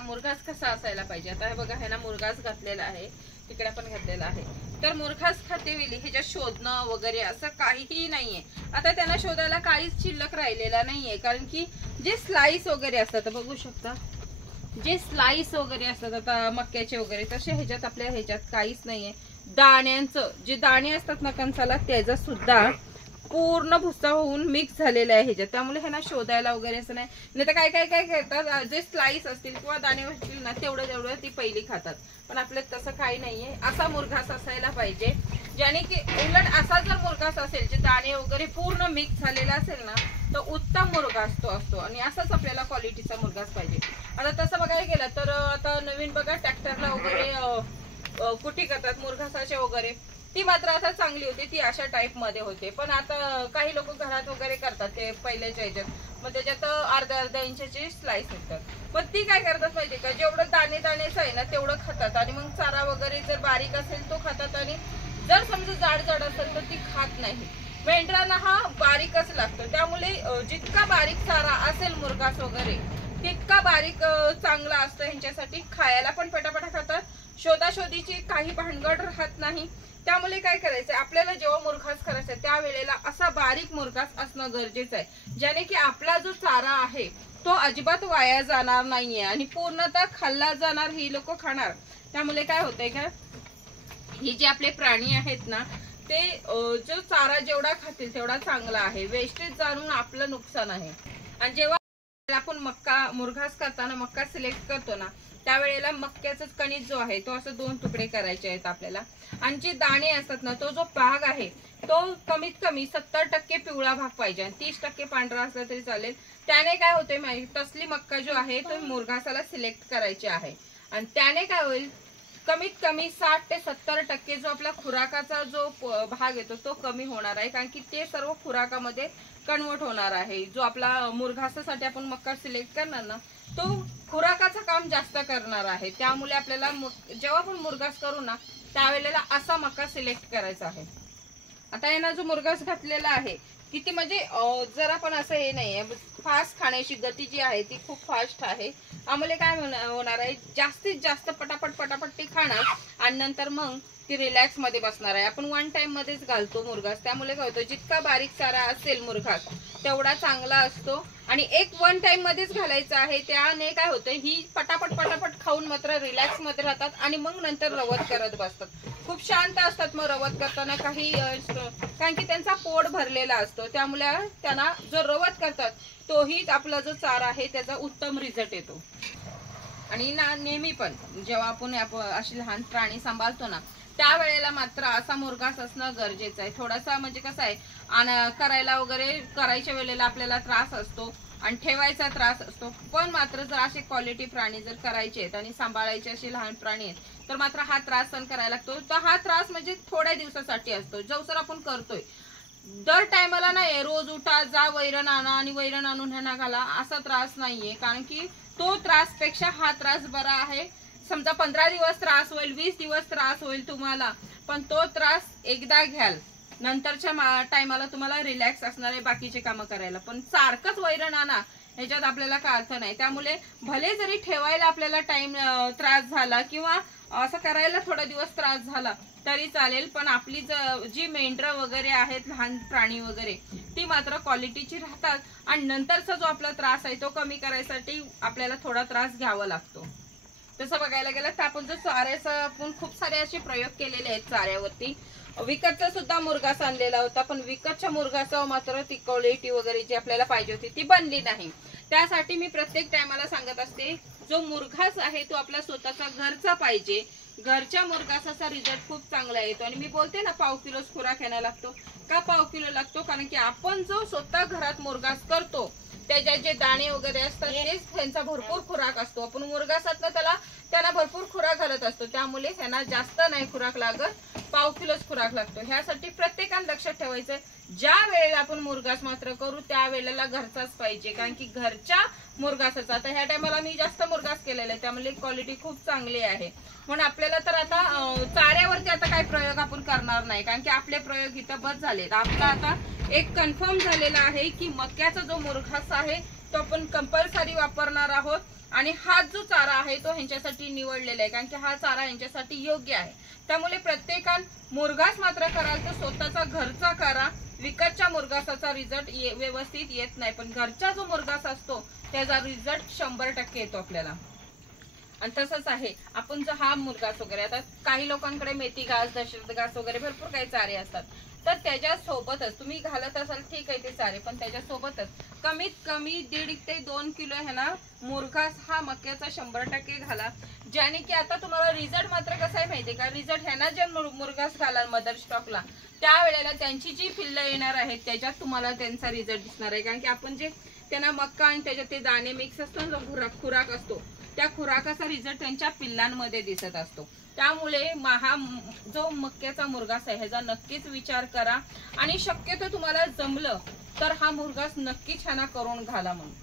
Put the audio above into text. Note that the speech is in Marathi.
मुरघास कसा असायला पाहिजे, आता हे बघा हे ना मुरघास घातलेला आहे, तिकडे पण घातलेला आहे. तर मुरघास खातेवेळी ह्याच्यात शोधणं वगैरे असं काहीही नाहीये. आता त्यांना शोधायला काहीच शिल्लक राहिलेला नाहीये, कारण की जे स्लाइस वगैरे असतात बघू शकता, जे स्लाइस वगैरे असतात आता मक्याचे वगैरे तसे ह्याच्यात आपल्या ह्याच्यात काहीच नाहीये. दाण्यांचं जे दाणे असतात ना कणसाला त्याचा सुद्धा पूर्ण भुस्सा होऊन मिक्स झालेला आहे ह्याच्यात, त्यामुळे ह्यांना शोधायला वगैरे असं नाही तर काय काय काय करतात, जे स्लाइस असतील किंवा दाणे असतील ना तेवढं ती पहिली खातात. पण आपल्यात तसं काही नाहीये. असा मुरघास असायला पाहिजे, ज्याने की उलट असा जर मुरघास असेल जे दाणे वगैरे पूर्ण मिक्स झालेला असेल ना तर उत्तम मुरघास तो असतो. आणि असाच आपल्याला क्वालिटीचा मुरघास पाहिजे. आता तसं बघायला गेलं तर आता नवीन बघा ट्रॅक्टरला वगैरे कुटी करतात मुरघासाचे वगैरे, ती मात्र आता चांगली होती, ती अशा टाइप मध्ये होते. पण आता काही लोक घरात वगैरे करतात ते पहिल्याच्या ह्याच्यात, मग त्याच्यात अर्ध्या इंचाची स्लाइस निघतात. पण ती काय करतात माहिती का, जेवढं दाणेच आहे ना तेवढं खातात आणि मग चारा वगैरे जर बारीक असेल तो खातात आणि जर समजा जाड असेल तर ती खात नाही. मेंढरांना हा बारीकच लागतो, त्यामुळे जितका बारीक चारा असेल मुरघास वगैरे तितका बारीक चांगला असतो ह्यांच्यासाठी. खायला पण पटापटा खातात, शोधाशोधीची काही भानगड राहत नाही. त्यामुळे काय करायचं, आपल्याला जेव्हा मुरघास करायचा त्यावेळेला असा बारीक मुरघास असणं गरजेचं आहे, ज्याने की आपला जो चारा आहे तो अजिबात वाया जाणार नाहीये आणि पूर्णतः खाल्ला जाणार, ही लोक खाणार. त्यामुळे काय होतंय का, ही जे आपले प्राणी आहेत ना ते जो चारा जेवढा खातील तेवढा चांगला आहे, वेस्टेज जाणून आपलं नुकसान आहे. आणि जेव्हा आपण मुरघास करताना मक्का सिलेक्ट करतो ना त्यावेळेला मक्याचा कणीस जो आहे तो असं 2 तुकडे करायचे आहेत आपल्याला. आणि जे दाणे असतात ना तो जो भाग आहे तो कमीत कमी 70% पिवळा भाग पाहिजे आणि 30% पांढरा असला तरी चालेल. त्याने काय होते माहिती, तसली मक्का जो आहे तो मुरघासाला सिलेक्ट करायची आहे. आणि त्याने काय होईल, कमीत कमी 60 ते 70% जो आपला खुराकाचा जो भाग येतो तो कमी होणार आहे, कारण की ते सर्व खुराकामध्ये कन्वर्ट होणार आहे. जो आपला मुरघासासाठी आपण मक्का सिलेक्ट करणार ना तो खुराकाचं काम जास्त करणार आहे. त्यामुळे आपल्याला जेव्हा आपण मुरघास करू ना त्यावेळेला असा मक्का सिलेक्ट करायचा आहे. आता यांना जो मुरघास घातलेला आहे किती म्हणजे जर आपण असं हे नाहीये, फास्ट खाण्याची गती जी आहे ती खूप फास्ट आहे. आम्हाला काय होणार आहे, जास्तीत जास्त पटापट ती खाणार आणि नंतर मग ती रिलॅक्स मध्ये बसणार आहे. आपण 1 टाइम मध्येच घालतो मुरघास, त्यामुळे काय होतं, जितका बारीक चारा असेल मुरघास तेवढा चांगला असतो. आणि 1 टाइम मध्येच घालायचं आहे, त्याने काय होतं, ही पटापट खाऊन मात्र रिलॅक्स मध्ये राहतात आणि मग नंतर रवत करत बसतात. खूप शांत असतात मग रवत करताना, काही कारण की त्यांचा पोट भरलेला असतो. त्यामुळे त्यांना जो रवत करतात तोही आपला जो चारा आहे त्याचा उत्तम रिझल्ट येतो. आणि ना नेहमी पण जेव्हा आपण अशी लहान प्राणी सांभाळतो ना त्यावेळेला मात्र असा मुरघास असणं गरजेचं आहे. थोडासा म्हणजे कसं आहे, करायला वगैरे करायच्या वेळेला आपल्याला त्रास असतो आणि ठेवायचा त्रास असतो. पण मात्र जर असे क्वालिटी प्राणी जर करायचे आहेत आणि सांभाळायचे असे लहान प्राणी आहेत तर मात्र हा त्रास सहन करायला लागतो. तर हा त्रास म्हणजे थोड्या दिवसासाठी असतो, जो सर आपण करतोय दर टायमाला नाही. रोज उठा, जा वैरण आणा आणि वैरण आणून ह्यांना घाला असा त्रास नाहीये, कारण की तो त्रास पेक्षा हा त्रास बरा आहे. समजा 15 दिवस त्रास होईल, 20 दिवस त्रास होईल तुम्हाला, पण तो त्रास एकदा घ्याल नंतरच्या टायमाला तुम्हाला रिलॅक्स असणार आहे बाकीचे कामं करायला. पण सारखंच वैरण आणा ह्याच्यात आपल्याला काय अर्थ नाही. त्यामुळे भले जरी ठेवायला आपल्याला त्रास झाला किंवा असं करायला थोडा दिवस त्रास झाला तरी चालेल, पण आपली जी मेंढरं वगैरे आहेत, लहान प्राणी वगैरे, ती मात्र क्वालिटीची राहतात. आणि नंतरचा जो आपला त्रास आहे तो कमी करायसाठी आपल्याला थोडा त्रास घ्यावा लागतो. तसं बघायला गेलं तर आपण जो चाऱ्याचा आपण खूप सारे असे प्रयोग केलेले आहेत चाऱ्यावरती. विकतचा सुद्धा मुरघास आणलेला होता, पण विकतच्या मुरघासावर मात्र ती क्वालिटी वगैरे जी आपल्याला पाहिजे होती ती बनली नाही. त्यासाठी मी प्रत्येक टायमाला सांगत असते, जो मुरघास आहे तो आपला स्वतःचा घरचा पाहिजे. घरच्या मुरघासाचा रिझल्ट खूप चांगला येतो. आणि मी बोलते ना 1/2 किलो खुराक यायला लागतो. का 1/2 किलो लागतो, कारण की आपण जो स्वतः घरात मुरघास करतो त्याच्यात जे दाणे वगैरे असतात तेच त्यांचा भरपूर खुराक असतो. आपण मुरघासात त्याला भरपूर खुराक घालत असतो, त्यामुळे त्यांना जास्त नाही खुराक लागत, 1/2 किलोच खुराक लागतो. ह्यासाठी प्रत्येकाने लक्षात ठेवायचं, ज्या वेळेला आपण मुरघास मात्र करू त्या वेळेला घरचाच पाहिजे, कारण की घरच्या मुरघासाचा. आता ह्या टायमाला मी जास्त मुरघास केलेला आहे त्यामुळे क्वालिटी खूप चांगली आहे. म्हणून आपल्याला तर आता चाऱ्यावरती आता काही प्रयोग आपण करणार नाही, कारण की आपले प्रयोग इथं बस झालेत. आपला आता एक कन्फर्म झालेला आहे की मक्याचा जो मुरघास आहे तो आपण कंपल्सरी वापरणार आहोत. आणि हा जो चारा आहे तो ह्यांच्यासाठी निवडलेला आहे, कारण की हा चारा यांच्यासाठी योग्य आहे. त्यामुळे प्रत्येकान मुरघास मात्र कराल तर स्वतःचा घरचा करा. विकतच्या मुरघासाचा रिझल्ट व्यवस्थित येत नाही, पण घरचा जो मुरघास असतो त्याचा रिझल्ट 100% येतो आपल्याला. आणि तसंच आहे आपण जो हा मुरघास वगैरे, आता काही लोकांकडे मेथी घास, दशरथ घास वगैरे भरपूर काही चारे असतात, तर त्याच्यासोबतच तुम्ही घालत असाल ठीक आहे ते चारे, पण त्याच्यासोबतच कमीत कमी 1.5 ते 2 किलो है ना मुरघास हा मक्याचा 100% घाला. ज्याने की आता तुम्हाला रिझल्ट मात्र कसा आहे माहितीये का, रिझल्ट ह्यांना जे मुरघास घालाल मदर स्टॉकला त्यावेळेला त्यांची जी पिल्लं येणार आहेत त्याच्यात तुम्हाला त्यांचा रिझल्ट दिसणार आहे. कारण की आपण जे त्यांना मक्का आणि त्याच्यात ते दाणे मिक्स असतो ना, जो खुराक असतो त्या खुराकाचा रिझल्ट त्यांच्या पिल्लांमध्ये दिसत असतो. त्यामुळे हा जो मक्याचा मुरघास आहे ह्याचा नक्कीच विचार करा आणि शक्यतो तुम्हाला जमलं तर हा मुरघास नक्कीच ह्यांना करून घाला म्हणून.